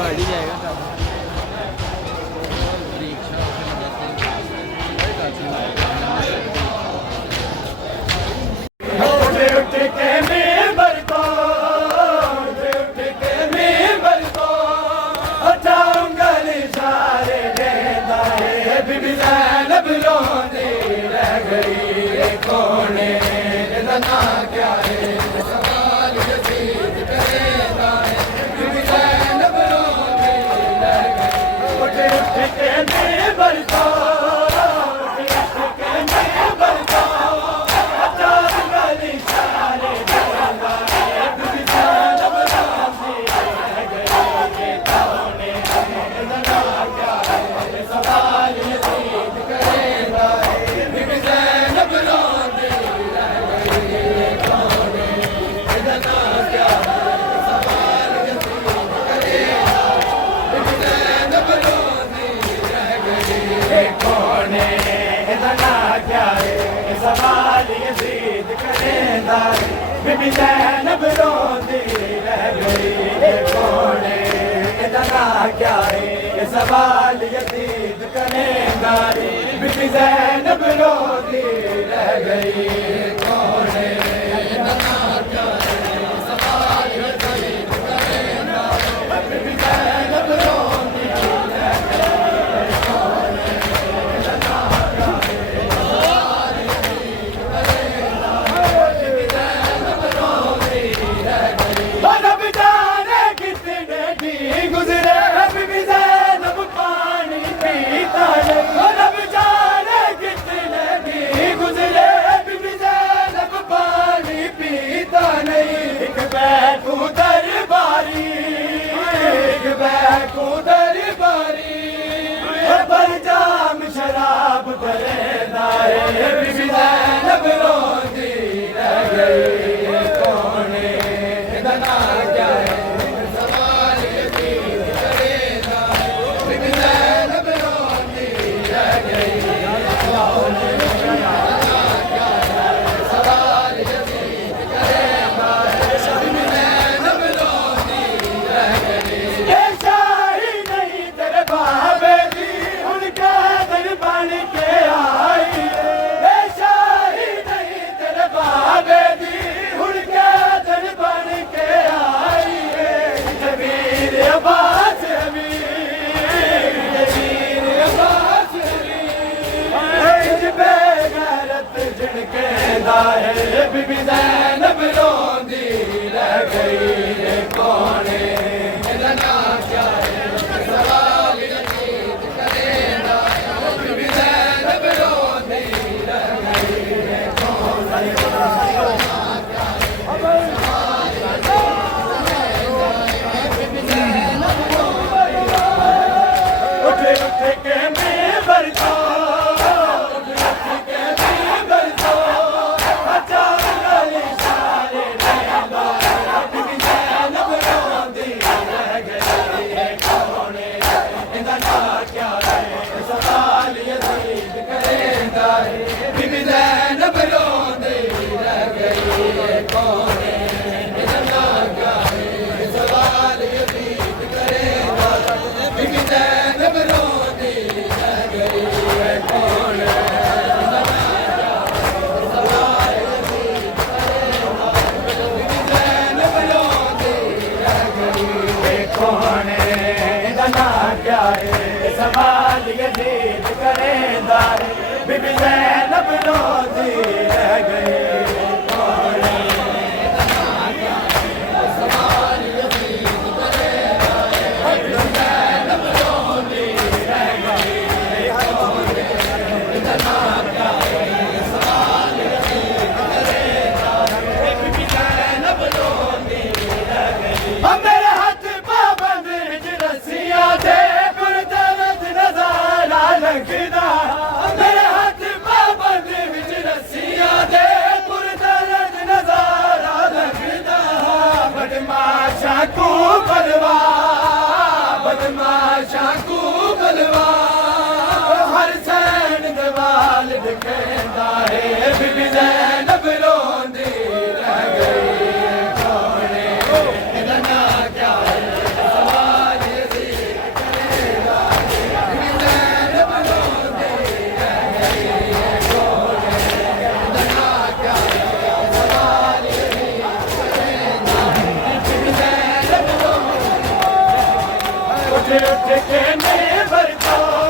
बढ़ ही जाएगा काम। परीक्षा क्या है सवाल यजीद करेगा बीबी ज़ैनब रोने लगी। उठ के मिंबर को उठ के मिंबर को चार गली सारे जलवा बीबी ज़ैनब रोने लगी। कौने क्या है सवाल यजीद करेगा बीबी ज़ैनब रोने सवाल यजीद करेंदा बीबी ज़ैनब रोंदी रह गई। कौन इतना क्या है सवाल यजीद करेंदा बीबी ज़ैनब रोंदी रह गई। कौन इतना क्या है सवाल यजीद करेंदा बीबी ज़ैनब रोंदी रह गई। कौन इतना क्या शराब करेंदा बीबी ज़ैनब रोंदी रह गई। कौन इतना क्या है सवाल यजीद करेंदा बीबी ज़ैनब रोंदी रह गई। कौन इतना क्या है सवाल यजीद करेंदा बीबी ज़ैनब रोंदी रह गई। ये शाही नहीं तेरे बाबे दी उनका बन के आई है शाही नहीं तेरे बाबे दी उनके दर बन के आई है। वीर अब्बास वीर अब्बास बेगैरत जिनके दाए बीबी ज़ैनब रोंदी रह गई। कौन इतना क्या है सवाल यजीद करेंदा बीबी ज़ैनब रोंदी रह गई। कौन इतना क्या है सवाल बीबी ज़ैनब रोंदी उठ उठ के मिंबर को उठ के मिंबर को चार गली सारे जलवा बीबी ज़ैनब रोंदी रह गई। कौन इतना क्या है सवाल यजीद करेंदा बीबी ज़ैनब रोंदी रह गई। कौन इतना क्या है सवाल यजीद करेंदा बीबी ज़ैनब रोंदी रह गई। कौन इतना क्या है सवाल यजीद करेंदा बीबी ज़ैनब रोंदी रह गई। कौन इतना क्या है सवाल यजीद करेंदा बीबी ज़ैनब रोंदी रह गई। कौन इतना क्या है सवाल यजीद करेंदा बीबी ज़ैनब रोंदी रह गई। कौन इतना क्या है सवाल यजीद करेंदा बीबी ज़ैनब रोंदी रह गई। मेरे हाथ पाबंद रस्सियां दे गुरदर्द नज़ारा लगदा मेरे हाथ पाबंद विच रस्सियां दे गुरदर्द नज़ारा लगदा। बदमाशा को बलवा बदमाशा को बलवा हर सैन दवाल दिखेंदा है बीबी ज़ैनब रोंदी रह गई। कौन इतना क्या है सवाल उठ के नेवर को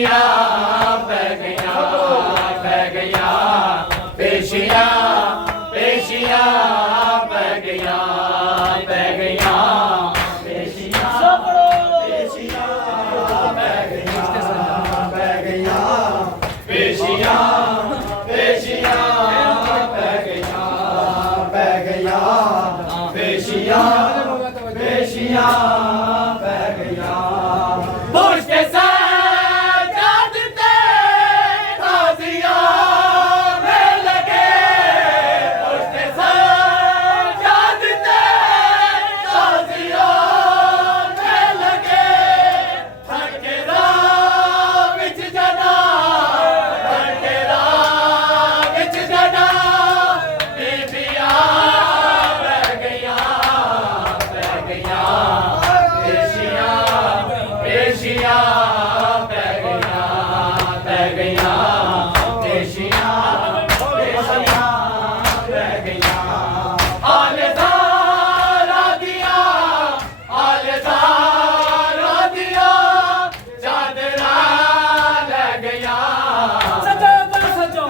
पेशियां पै गईयां पै गईयां पेशियां पेशियां पै गईयां पै गईयां पेशियां पेशियां पै गईयां पै गईयां पेशियां पेशियां पै गईयां पै गईयां पेशियां पेशियां पै गईयां मुझके सजाद ते ताज़ियां में लगे मुझके सजाद ते ताज़ियां में लगे थके राह विच जना थके राह विच जना बीबियां रह गईयां पेशियां पेशियां पै गईयां पै गईयां पेशियां पेशियां पै गईयां आलेदारा दिया आलेदारा दिया चादरा ले गईयां सजो सजो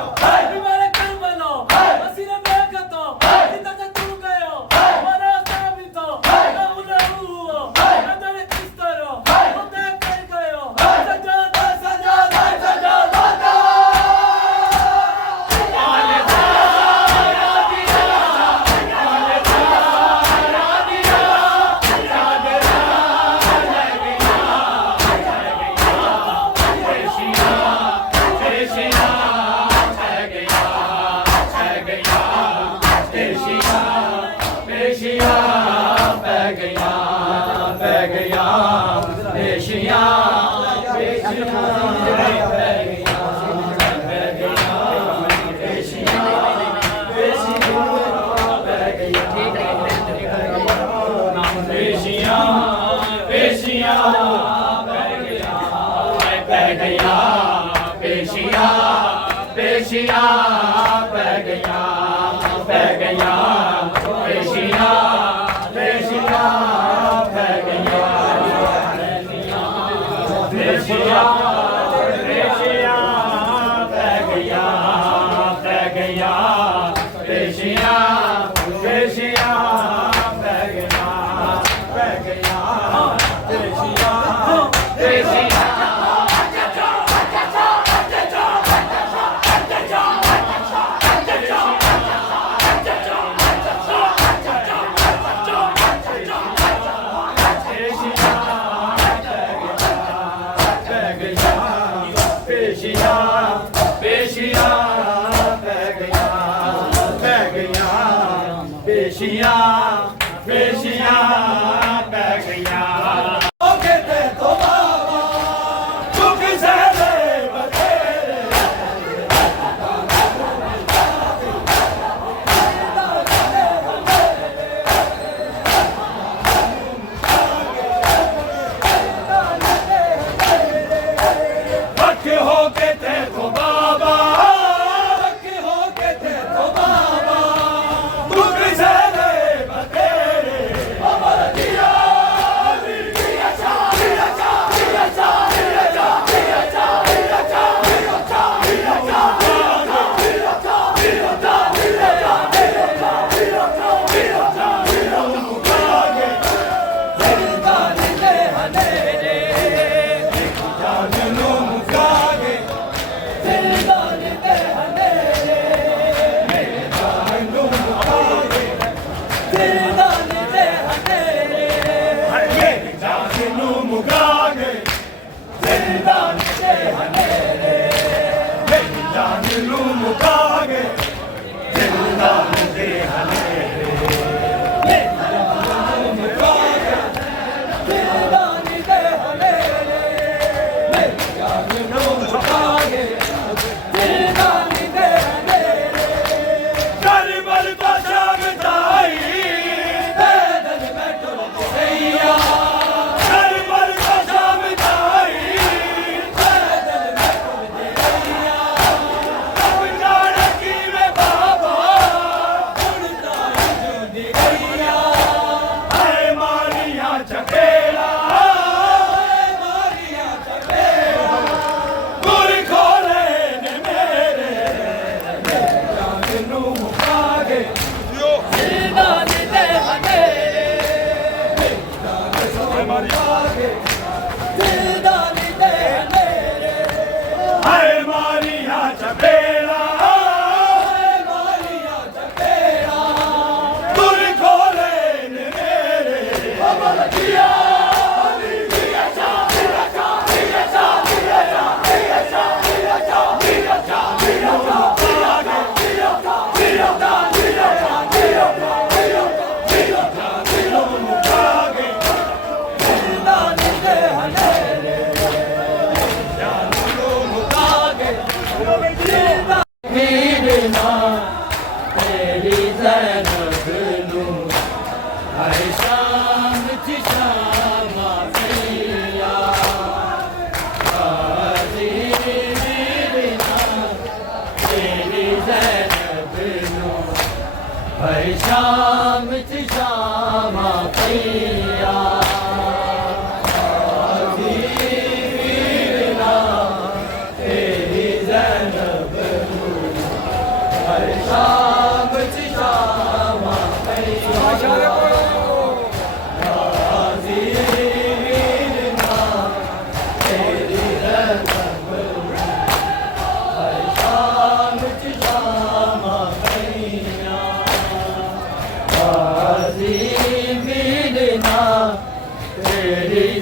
तुम्हारे कर बनो हसीना देखा तो जितना से तू गयो मरा साबी तो ना हुओ अंदर किस तरह होते कर गयो सजो सजो सजो आलेदारा दिया आलेदारा दिया चादरा ले गईयां पेशियां पेशियां पै गईयां पेशियां पेशियां पै गईयां पै गईयां पेशियां पेशियां पै गईयां पै गईयां पेशियां पेशियां पै गईयां पेशियां पेशियां पै गईयां पै गईयां पेशियां पेशियां पै गईयां पै गईयां पेशियां पेशियां पै गईयां पेशियां पेशियां पै गईयां पै गईयां पेशियां पेशियां पै गईयां पै गईयां पेशियां पेशियां पै गईयां ਹਾਏ ਮਾਰੀਆਂ ਚਪੇੜਾ ਗੁਰ ਖੋਲੇ ਨੇ ਮੇਰੇ शाम शामा पैया तेरी ज़ैनब शाम शामा पैया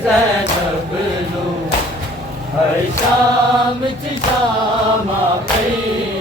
ज़ैनब नू हर शाम शामा पैया